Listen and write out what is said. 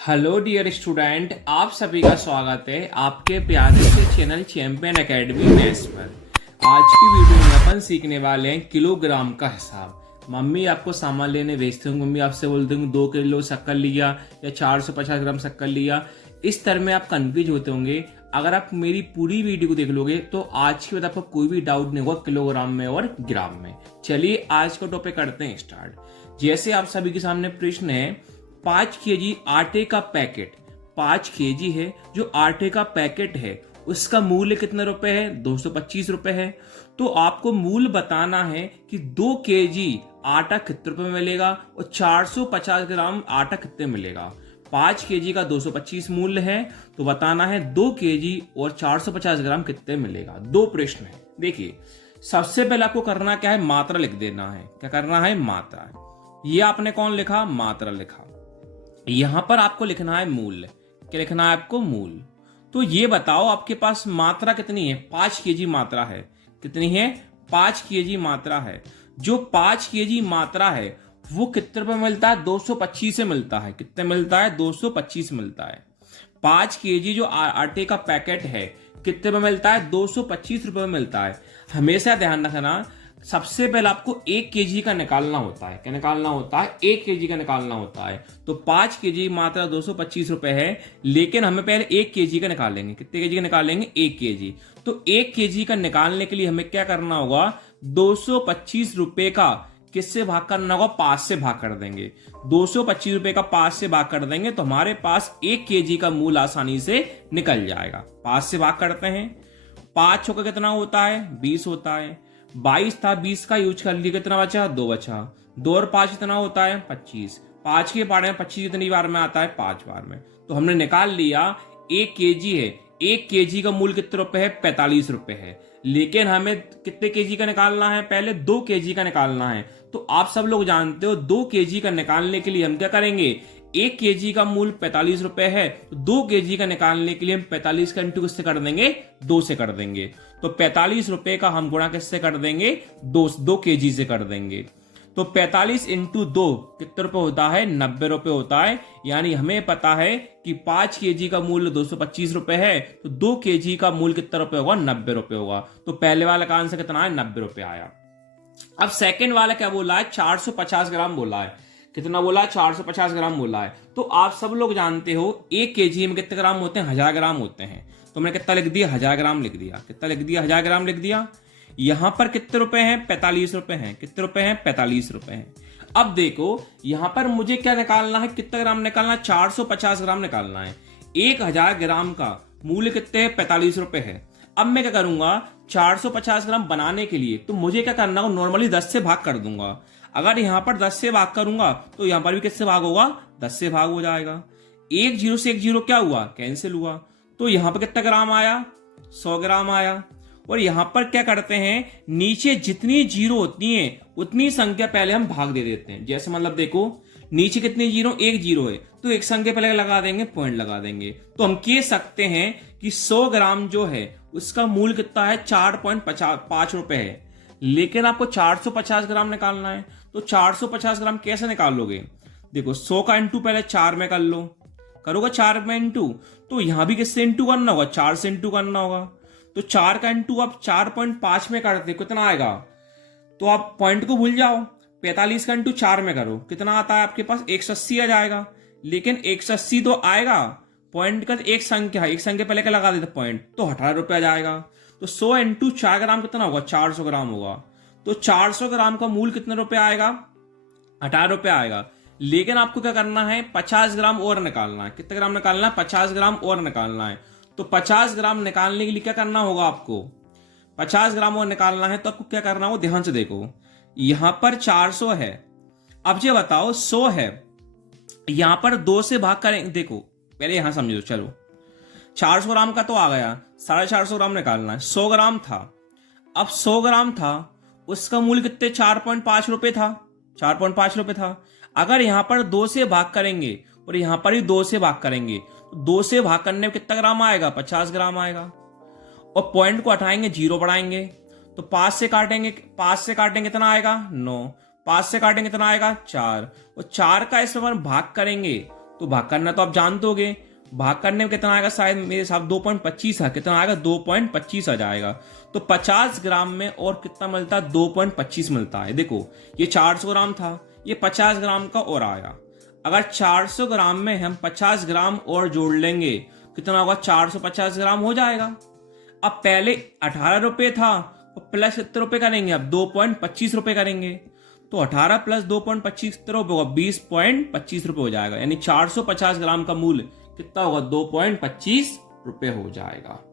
Hello dear student, आप सभी का स्वागत है आपके प्यारे से चैनल चैंपियन एकेडमी मैथ्स पर। आज की वीडियो में अपन सीखने वाले हैं किलोग्राम का हिसाब। मम्मी आपको सामान लेने भेजते होंगे, मम्मी आपसे बोलते होंगे 2 किलो शक्कर लिया या 450 ग्राम शक्कर लिया। इस तरह में आप कंफ्यूज होते होंगे। अगर आप मेरी पूरी वीडियो को देख लोगे तो आज के बाद आपको कोई भी डाउट नहीं होगा किलोग्राम में और ग्राम में। चलिए आज का टॉपिक करते हैं स्टार्ट। जैसे आप सभी के सामने प्रश्न है, 5 केजी आटे का पैकेट, 5 केजी है जो आटे का पैकेट है, उसका मूल्य कितने रुपए है? 225 रुपए है। तो आपको मूल्य बताना है कि 2 केजी आटा कितने रुपए में मिलेगा और 450 ग्राम आटा कितने मिलेगा। 5 केजी का 225 मूल्य है तो बताना है 2 केजी और 450 ग्राम कितने मिलेगा। 2 प्रश्न है। देखिए, सबसे पहले आपको करना क्या है, मात्रा लिख देना है। क्या करना है? मात्रा। ये आपने कौन लिखा? मात्रा लिखा। यहां पर आपको लिखना है मूल्य। क्या लिखना है आपको? मूल्य। तो ये बताओ आपके पास मात्रा कितनी है? 5 केजी मात्रा है। कितनी है? 5 केजी मात्रा है। जो 5 केजी मात्रा है वो कितने रुपए मिलता है? 225 से मिलता है। कितने मिलता है? 225 मिलता है। 5 केजी जो आटे का पैकेट है कितने में मिलता है? 225 रुपए में मिलता है। हमेशा ध्यान रखना, सबसे पहले आपको 1 केजी का निकालना होता है। क्या निकालना होता है? 1 केजी का निकालना होता है। तो 5 केजी मात्रा 225 रुपए है, लेकिन हमें पहले 1 केजी का निकालेंगे। कितने केजी का निकालेंगे? 1 केजी। तो 1 केजी का निकालने के लिए हमें क्या करना होगा? 225 रुपए का किससे भाग करना होगा? 5 से भाग कर देंगे। 225 रुपए का 5 से भाग कर देंगे तो हमारे पास 1 केजी का मूल्य आसानी से निकल जाएगा। 5 से भाग करते हैं। 5 का कितना होता है? 20 होता है। 22 था, 20 का यूज कर लिया, कितना बचा? 2 बचा। 2 और 5 कितना होता है? 25। 5 के पारे में 25 कितनी बार में आता है? 5 बार में। तो हमने निकाल लिया 1 केजी है। 1 केजी का मूल्य कितने रुपए है? 45 रुपए है। लेकिन हमें कितने केजी का निकालना है? पहले 2 केजी का निकालना है। तो आप सब लोग जानते हो 2 केजी का निकालने के लिए हम क्या करेंगे? 1 केजी का मूल्य 45 रुपए है, तो 2 केजी का निकालने के लिए हम 45 का इंटू किससे कर देंगे? 2 से कर देंगे। तो 45 रुपए का हम गुणा किससे कर देंगे? 2 केजी से कर देंगे। तो 45 इंटू 2 कितने रुपए होता है? 90 रुपए होता है। यानी हमें पता है कि 5 केजी का मूल्य 225 रुपए है, तो 2 केजी का मूल्य कितना रुपए होगा? 90 रुपए होगा। तो पहले वाला का आंसर कितना है? 90 रुपए आया। अब सेकंड वाला क्या बोला है? 450 ग्राम बोला है। कितना बोला है? 450 ग्राम बोला है। तो आप सब लोग जानते हो 1 केजी में कितने ग्राम होते हैं? 1000 ग्राम होते हैं। तो मैंने कितना लिख दिया? 1000 ग्राम लिख दिया। कितना लिख दिया? 1000 ग्राम लिख दिया। यहां पर कितने रुपए हैं? 45 रुपए हैं। कितने रुपए हैं? 45 रुपए हैं। अब देखो यहां पर मुझे क्या निकालना है? कितना ग्राम निकालना है? 450 ग्राम निकालना है। 1000 ग्राम का मूल्य कितने है? 45 रुपए है। अब मैं क्या करूंगा? 450 ग्राम बनाने के लिए तो मुझे क्या करना होगा? नॉर्मली 10 से भाग कर दूंगा। अगर यहां पर 10 से भाग करूंगा तो यहां पर भी किससे भाग होगा? 10 से भाग हो जाएगा। 1 जीरो से 1 जीरो क्या हुआ? कैंसिल हुआ। तो यहां पर कितना ग्राम आया? 100 ग्राम आया। और यहां पर क्या करते हैं? नीचे जितनी जीरो होती है उतनी संख्या पहले हम भाग दे देते हैं। जैसे मतलब देखो, नीचे कितनी जीरो? 1 जीरो है, तो एक संख्या पहले लगा देंगे, पॉइंट लगा देंगे। तो हम कह सकते हैं कि 100 ग्राम जो है उसका मूल्य कितना है? 4.5 रुपए है। लेकिन आपको 450 ग्राम निकालना है, तो 450 ग्राम कैसे निकालोगे? देखो 100 का इंटू पहले 4 में कर लो। करोगे 4 में इंटू, तो यहां भी किससे इंटू करना होगा? 4 से इंटू करना होगा। तो 4 का इंटू आप 4.5 में करते कितना आएगा? तो आप पॉइंट को भूल जाओ। 45 का इंटू 4 में करो, कितना आता है आपके पास? 180 आ जाएगा। लेकिन 180 तो आएगा, पॉइंट का एक संख्या है, एक संख्या पहले क्या लगा देते? पॉइंट। तो 18 रुपए आ जाएगा। तो 100 इंटू 4 ग्राम कितना होगा? 400 ग्राम होगा। तो 400 ग्राम का मूल्य कितने रुपए आएगा? 18 रुपए आएगा। लेकिन आपको क्या करना है? 50 ग्राम और निकालना है। कितने ग्राम निकालना है? 50 ग्राम और निकालना है। तो 50 ग्राम निकालने के लिए क्या करना होगा आपको? 50 ग्राम और निकालना है तो आपको क्या करना होगा? ध्यान से देखो, यहां पर 400 है। अब ये बताओ 100 है, यहां पर 2 से भाग करें। देखो पहले यहां समझो। चलो 400 ग्राम का तो आ गया, 450 ग्राम निकालना है। 100 ग्राम था। अब 100 ग्राम था, उसका मूल्य कितने? 4.5 रुपए था। 4.5 रुपए था। अगर यहां पर 2 से भाग करेंगे और यहां पर ही 2 से भाग करेंगे, तो 2 से भाग करने में कितना ग्राम आएगा? 50 ग्राम आएगा। और पॉइंट को हटाएंगे, जीरो बढ़ाएंगे, तो 5 से काटेंगे। 5 से काटेंगे कितना आएगा? 9। 5 से काटेंगे कितना आएगा? 4। और 4 का इस पर भाग करेंगे तो भाग करना तो आप जानते होगे, भाग करने में कितना आएगा, शायद मेरे हिसाब 2.25 है, कितना आएगा 2.25 आ जाएगा। तो 50 ग्राम में और कितना मिलता है, 2.25 मिलता है। देखो ये 400 ग्राम था, ये 50 ग्राम का और आया। अगर 400 ग्राम में हम 50 ग्राम और जोड़ लेंगे कितना होगा, 450 ग्राम हो जाएगा। अब पहले 18 रुपए था और प्लस कितने रुपए करेंगे, अब 2.25 रुपए करेंगे। तो 18 प्लस 2.25 कितने रुपए होगा, 20.25 रुपए हो जाएगा। यानी 450 ग्राम का मूल्य कितना होगा, 2.25 रुपए हो जाएगा।